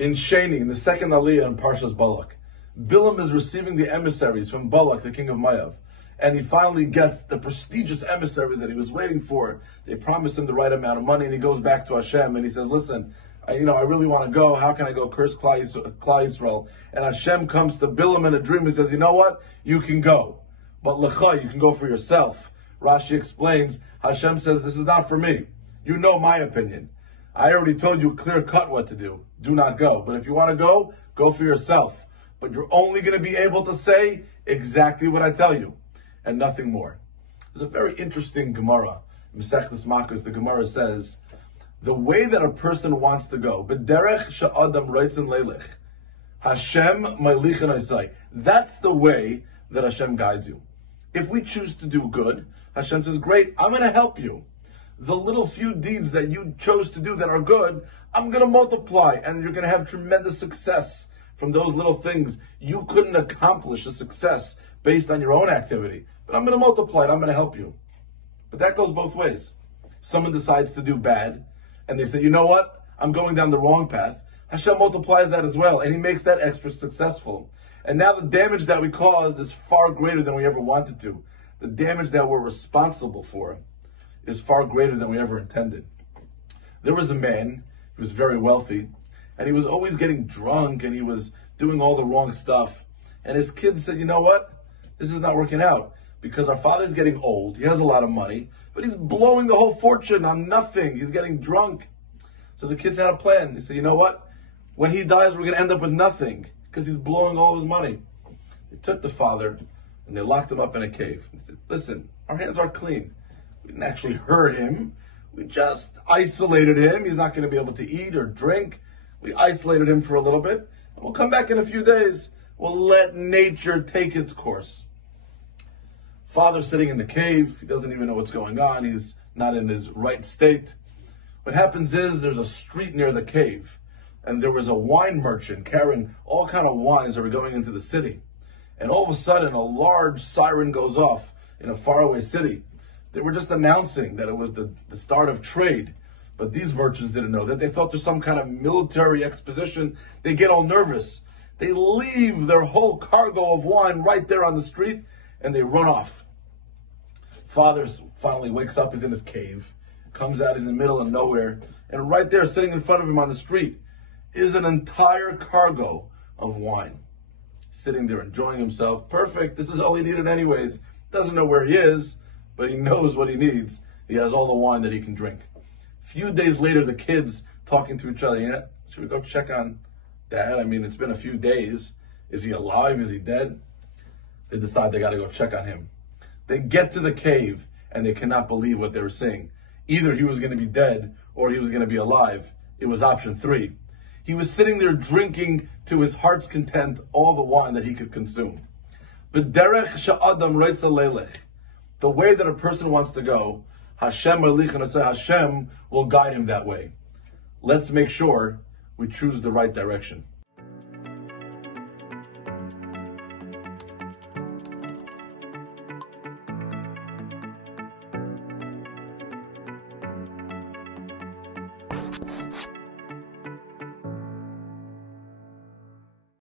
In Sheni, in the second Aliyah in Parshas Balak, Bilam is receiving the emissaries from Balak, the king of Moab, and he finally gets the prestigious emissaries that he was waiting for. They promise him the right amount of money, and he goes back to Hashem and he says, "Listen, I really want to go. How can I go curse Klal Yisrael?" And Hashem comes to Bilam in a dream and says, "You know what? You can go, but lecha, you can go for yourself." Rashi explains, Hashem says, "This is not for me. You know my opinion. I already told you clear cut what to do. Do not go. But if you want to go, go for yourself. But you're only going to be able to say exactly what I tell you, and nothing more." There's a very interesting Gemara. In Masechtas Makos, the Gemara says, the way that a person wants to go, b'derech she'adam reitzen leilech, Hashem meilichen osai. That's the way that Hashem guides you. If we choose to do good, Hashem says, "Great, I'm going to help you. The little few deeds that you chose to do that are good, I'm going to multiply, and you're going to have tremendous success from those little things. You couldn't accomplish a success based on your own activity, but I'm going to multiply it, I'm going to help you." But that goes both ways. Someone decides to do bad, and they say, "You know what? I'm going down the wrong path." Hashem multiplies that as well, and He makes that extra successful. And now the damage that we caused is far greater than we ever wanted to. The damage that we're responsible for is far greater than we ever intended. There was a man who was very wealthy, and he was always getting drunk, and he was doing all the wrong stuff. And his kids said, "You know what? This is not working out, because our father's getting old. He has a lot of money, but he's blowing the whole fortune on nothing. He's getting drunk." So the kids had a plan. They said, "You know what? When he dies, we're going to end up with nothing, because he's blowing all his money." They took the father, and they locked him up in a cave. They said, "Listen, our hands are clean. We didn't actually hurt him. We just isolated him. He's not going to be able to eat or drink. We isolated him for a little bit, and we'll come back in a few days. We'll let nature take its course." Father's sitting in the cave. He doesn't even know what's going on. He's not in his right state. What happens is there's a street near the cave, and there was a wine merchant carrying all kind of wines that were going into the city. And all of a sudden, a large siren goes off in a faraway city. They were just announcing that it was the start of trade. But these merchants didn't know that. They thought there's some kind of military exposition. They get all nervous. They leave their whole cargo of wine right there on the street, and they run off. Father finally wakes up. He's in his cave. Comes out. He's in the middle of nowhere. And right there, sitting in front of him on the street, is an entire cargo of wine. Sitting there enjoying himself. Perfect. This is all he needed anyways. Doesn't know where he is, but he knows what he needs. He has all the wine that he can drink. A few days later, the kids talking to each other. "Yeah, should we go check on Dad? I mean, it's been a few days. Is he alive? Is he dead?" They decide they got to go check on him. They get to the cave, and they cannot believe what they were seeing. Either he was going to be dead, or he was going to be alive. It was option 3. He was sitting there drinking to his heart's content all the wine that he could consume. B'derech she'adam reitzen leilech. The way that a person wants to go, Hashem will guide him that way. Let's make sure we choose the right direction.